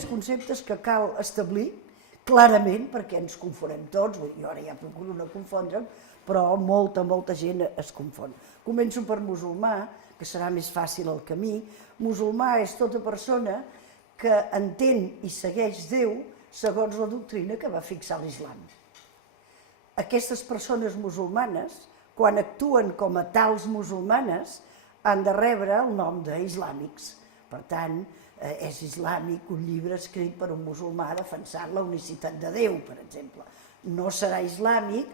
tres conceptes que cal establir clarament, perquè ens confonem tots, jo ara ja procuro no confondre'm, però molta gent es confon. Començo per musulmà, que serà més fàcil el camí. Musulmà és tota persona que entén i segueix Déu segons la doctrina que va fixar l'islam. Aquestes persones musulmanes, quan actuen com a tals musulmanes, han de rebre el nom d'islàmics. Per tant, és islàmic un llibre escrit per un musulmà defensant la unicitat de Déu, per exemple. No serà islàmic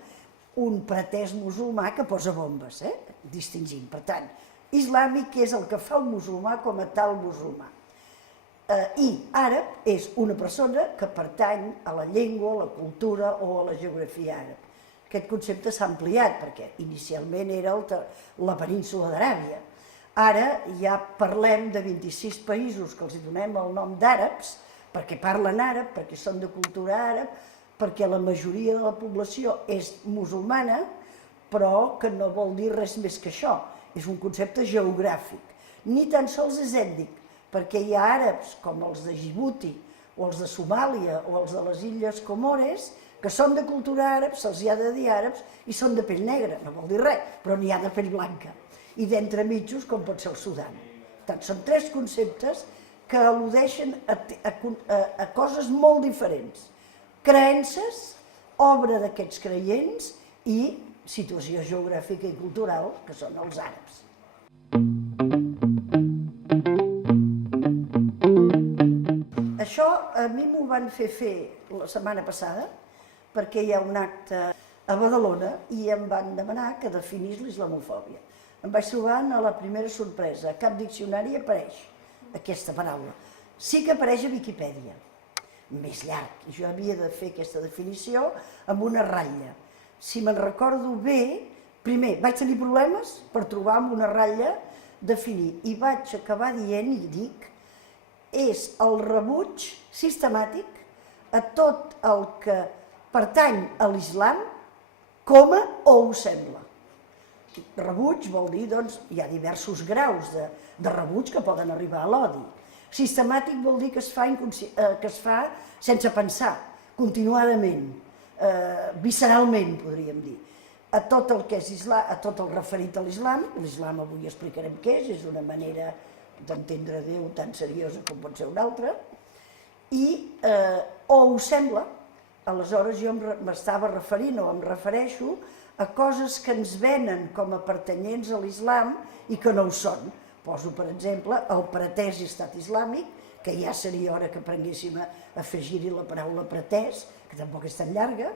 un pretès musulmà que posa bombes, distingint. Per tant, islàmic és el que fa un musulmà com a tal musulmà. I àrab és una persona que pertany a la llengua, a la cultura o a la geografia àrab. Aquest concepte s'ha ampliat perquè inicialment era la península d'Aràbia. Ara ja parlem de 26 països que els donem el nom d'àrabs perquè parlen àrab, perquè són de cultura àrab, perquè la majoria de la població és musulmana, però que no vol dir res més que això. És un concepte geogràfic. Ni tan sols és ètnic, perquè hi ha àrabs com els de Djibouti o els de Somàlia o els de les Illes Comores que són de cultura àrab, se'ls ha de dir àrabs i són de pell negra, no vol dir res, però n'hi ha de pell blanca. I d'entremitjos com pot ser el Sudan. Per tant, són tres conceptes que al·ludeixen a coses molt diferents. Creences, obra d'aquests creients i situació geogràfica i cultural, que són els àrabs. Això a mi m'ho van fer la setmana passada, perquè hi ha un acte a Badalona i em van demanar que definís l'islamofòbia. Em vaig trobar a la primera sorpresa, a cap diccionari apareix aquesta paraula. Sí que apareix a Viquipèdia, més llarg, i jo havia de fer aquesta definició amb una ratlla. Si me'n recordo bé, primer vaig tenir problemes per trobar amb una ratlla definir, i vaig acabar dient, i dic, és el rebuig sistemàtic a tot el que pertany a l'islam com a o ho sembla. Rebuig vol dir, doncs, hi ha diversos graus de rebuig que poden arribar a l'odi. Sistemàtic vol dir que es fa sense pensar, continuadament, visceralment, podríem dir. A tot el que és islam, a tot el referit a l'islam, l'islam avui explicarem què és una manera d'entendre Déu tan seriosa com pot ser una altra, i o ho sembla, aleshores jo m'estava referint o em refereixo a coses que ens venen com a pertanyents a l'islam i que no ho són. Poso, per exemple, el pretès estat islàmic, que ja seria hora que aprenguéssim a afegir-hi la paraula pretès, que tampoc és tan llarga,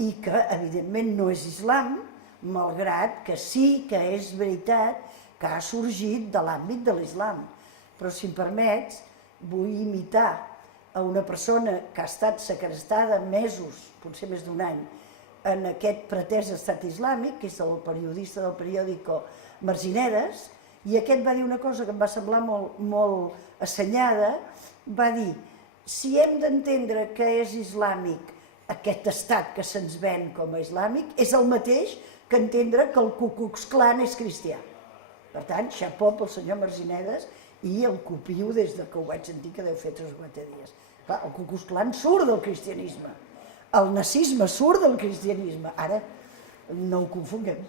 i que, evidentment, no és islam, malgrat que sí que és veritat que ha sorgit de l'àmbit de l'islam. Però, si em permets, vull imitar a una persona que ha estat segrestada mesos, potser més d'un any, en aquest pretès estat islàmic, que és el periodista del periòdico Marginedes, i aquest va dir una cosa que em va semblar molt assenyada, va dir, si hem d'entendre que és islàmic aquest estat que se'ns ven com a islàmic, és el mateix que entendre que el Ku Klux Klan és cristià. Per tant, xapó pel senyor Marginedes, i el copio des que ho vaig sentir, que deu fer 3 o 4 dies. Clar, el Ku Klux Klan surt del cristianisme, el nazisme surt del cristianisme, ara no ho confonguem.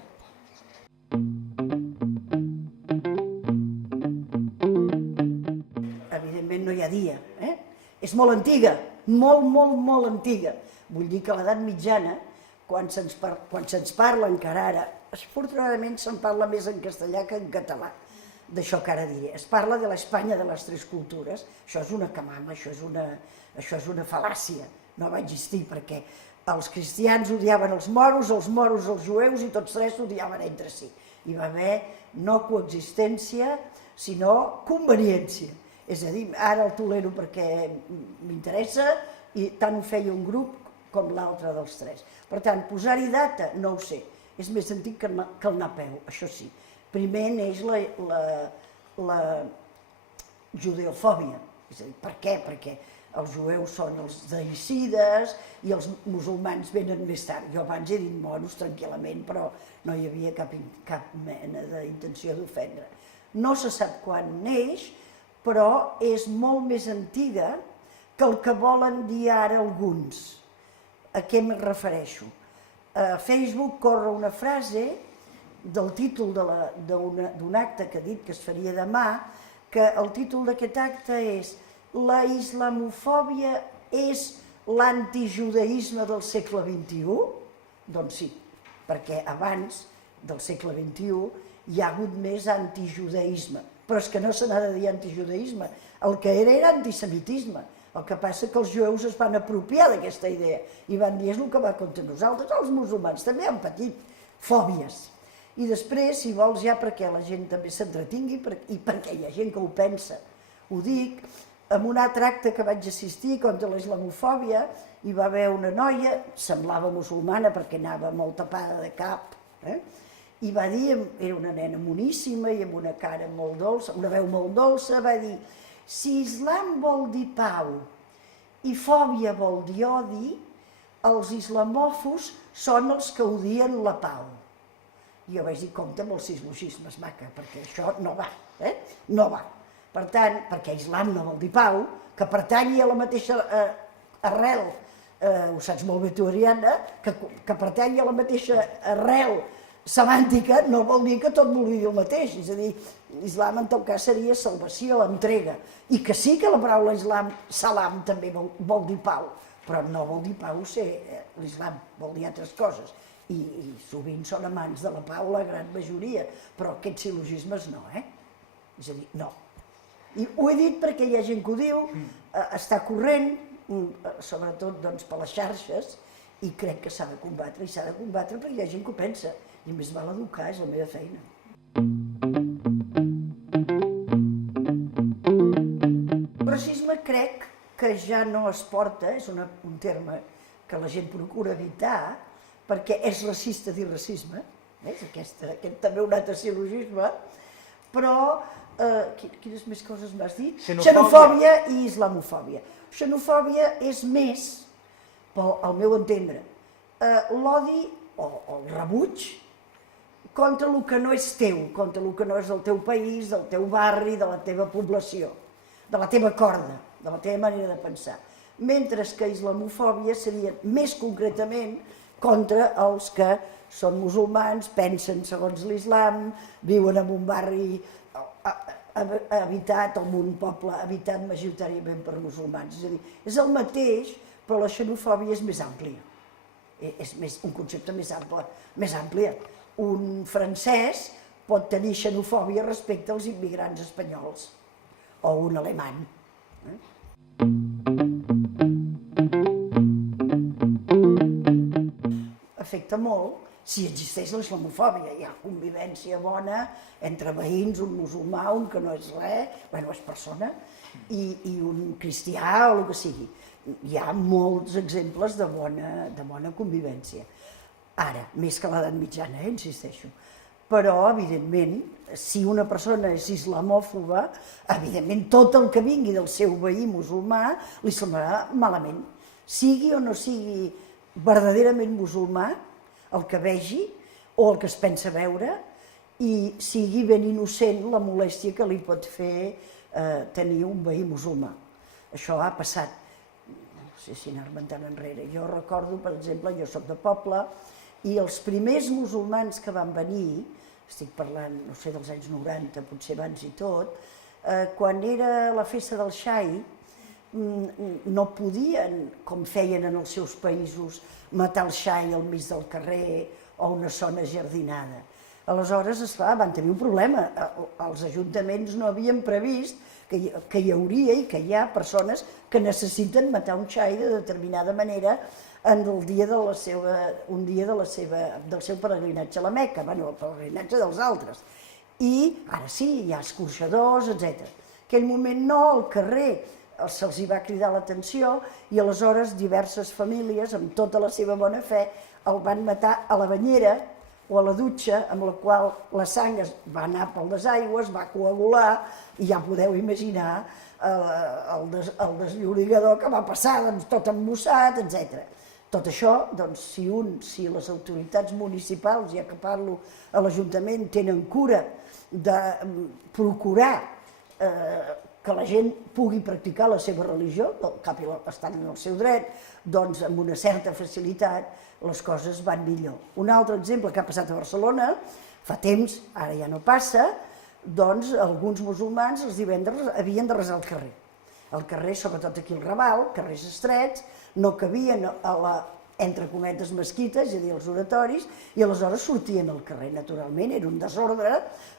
Evidentment no hi ha dia, és molt antiga, molt antiga. Vull dir que a l'edat mitjana, quan se'ns parla encara ara, afortunadament se'n parla més en castellà que en català, d'això que ara diré. Es parla de l'Espanya de les 3 cultures, això és una camama, això és una fal·làcia, no va existir perquè els cristians odiaven els moros els jueus i tots 3 s'odiaven entre si. Hi va haver no coexistència, sinó conveniència. És a dir, ara el tolero perquè m'interessa i tant ho feia un grup com l'altre dels 3. Per tant, posar-hi data, no ho sé, és més antic que el Napeu, això sí. Primer neix la judeofòbia, és a dir, per què? Perquè els jueus són els deïcides i els musulmans venen més tard. Jo abans he dit moros tranquil·lament, però no hi havia cap mena d'intenció d'ofendre. No se sap quan neix, però és molt més antiga que el que volen dir ara alguns. A què em refereixo? A Facebook corre una frase del títol d'un acte que ha dit que es faria demà, que el títol d'aquest acte és «La islamofòbia és l'antijudaïsme del segle XXI?» Doncs sí, perquè abans del segle XXI hi ha hagut més antijudaïsme, però és que no se n'ha de dir antijudaïsme, el que era antisemitisme. El que passa que els jueus es van apropiar d'aquesta idea i van dir és el que va contra nosaltres. Els musulmans també han patit fòbies. I després, si vols, ja perquè la gent també s'entretingui i perquè hi ha gent que ho pensa, ho dic, en un altre acte que vaig assistir contra la islamofòbia hi va haver una noia, semblava musulmana perquè anava molt tapada de cap, i va dir, era una nena moníssima i amb una cara molt dolça, una veu molt dolça, va dir: si islam vol dir pau i fòbia vol dir odi, els islamòfobs són els que odien la pau. I jo vaig dir, compte amb els sislogismes, maca, perquè això no va, no va. Per tant, perquè islam no vol dir pau, que pertanyi a la mateixa arrel, ho saps molt bé tu, Ariadna, que pertanyi a la mateixa arrel semàntica no vol dir que tot vulgui dir el mateix, és a dir, islam en tot cas seria salvació, entrega, i que sí que la paraula islam, salam, també vol dir pau, però no vol dir pau ser l'islam, vol dir altres coses, i sovint són amants de la pau la gran majoria, però aquests sil·logismes no, és a dir, no. I ho he dit perquè hi ha gent que ho diu, està corrent, sobretot per les xarxes, i crec que s'ha de combatre, i s'ha de combatre perquè hi ha gent que ho pensa, i a més val educar, és la meva feina. El racisme crec que ja no es porta, és un terme que la gent procura evitar, perquè és racista dir racisme, aquest també un altre sil·logisme, però quines més coses m'has dit? Xenofòbia i islamofòbia. Xenofòbia és més, al meu entendre, l'odi o el rebuig contra el que no és teu, contra el que no és del teu país, del teu barri, de la teva població, de la teva corda, de la teva manera de pensar. Mentre que islamofòbia seria més concretament contra els que són musulmans, pensen segons l'islam, viuen en un barri habitat o en un poble habitat majoritàriament per musulmans. És a dir, és el mateix, però la xenofòbia és més àmplia. És un concepte més ampli. Un francès pot tenir xenofòbia respecte als immigrants espanyols, o un alemany. Afecta molt si existeix la islamofòbia. Hi ha convivència bona entre veïns, un musulmà, un que no és res, és persona, i un cristià o el que sigui. Hi ha molts exemples de bona convivència. Ara, més que l'edat mitjana, insisteixo. Però, evidentment, si una persona és islamòfoba, evidentment tot el que vingui del seu veí musulmà li semblarà malament. Sigui o no sigui verdaderament musulmà, el que vegi o el que es pensa veure, i sigui ben innocent la molèstia que li pot fer tenir un veí musulmà. Això ha passat, no sé si anar-me'n tan enrere. Jo recordo, per exemple, jo soc de poble, i els primers musulmans que van venir, estic parlant, no sé, dels anys 90, potser abans i tot, quan era la festa del xai, no podien, com feien en els seus països, matar el xai al mig del carrer o una zona jardinada. Aleshores, esclar, van tenir un problema. Els ajuntaments no havien previst que hi hauria i que hi ha persones que necessiten matar un xai de determinada manera en el dia del seu peregrinatge a la Meca, el peregrinatge dels altres. I ara sí, hi ha escorxadors, etc. En aquell moment no, al carrer se'ls va cridar l'atenció i aleshores diverses famílies, amb tota la seva bona fe, el van matar a la banyera o a la dutxa, amb la qual la sang va anar per les aigües, va coagular, i ja podeu imaginar el desllorigador que va passar, tot embossat, etc. Tot això, si les autoritats municipals, ja que parlo a l'Ajuntament, tenen cura de procurar que la gent pugui practicar la seva religió, cap i estan en el seu dret, doncs amb una certa facilitat les coses van millor. Un altre exemple que ha passat a Barcelona, fa temps, ara ja no passa, doncs alguns musulmans els divendres havien de resar al carrer. Al carrer, sobretot aquí al Raval, carrers estrets, no cabien entre cometes mesquites, és a dir, els oratoris, i aleshores sortien al carrer, naturalment, era un desordre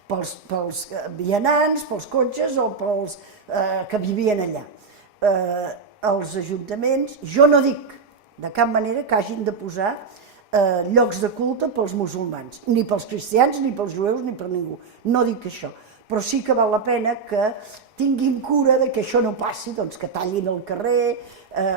pels vianants, pels cotxes o pels que vivien allà. Els ajuntaments, jo no dic de cap manera que hagin de posar llocs de culte pels musulmans, ni pels cristians, ni pels jueus, ni per ningú, no dic això, però sí que val la pena que tinguin cura que això no passi, doncs que tallin el carrer,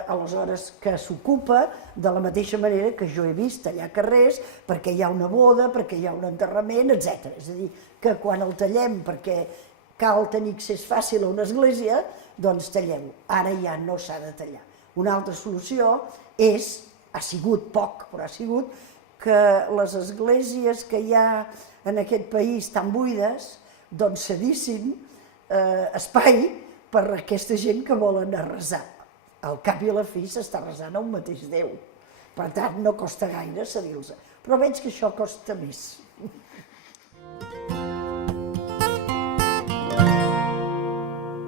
aleshores que s'ocupa de la mateixa manera que jo he vist tallar carrers perquè hi ha una boda, perquè hi ha un enterrament, etc. És a dir, que quan el tallem perquè cal tenir accés fàcil a una església, doncs tallem-ho. Ara ja no s'ha de tallar. Una altra solució ha sigut poc, però ha sigut que les esglésies que hi ha en aquest país tan buides, doncs cedissin espai per a aquesta gent que vol anar a resar. Al cap i a la fi s'està resant a un mateix Déu. Per tant, no costa gaire cedir-los. Però veig que això costa més.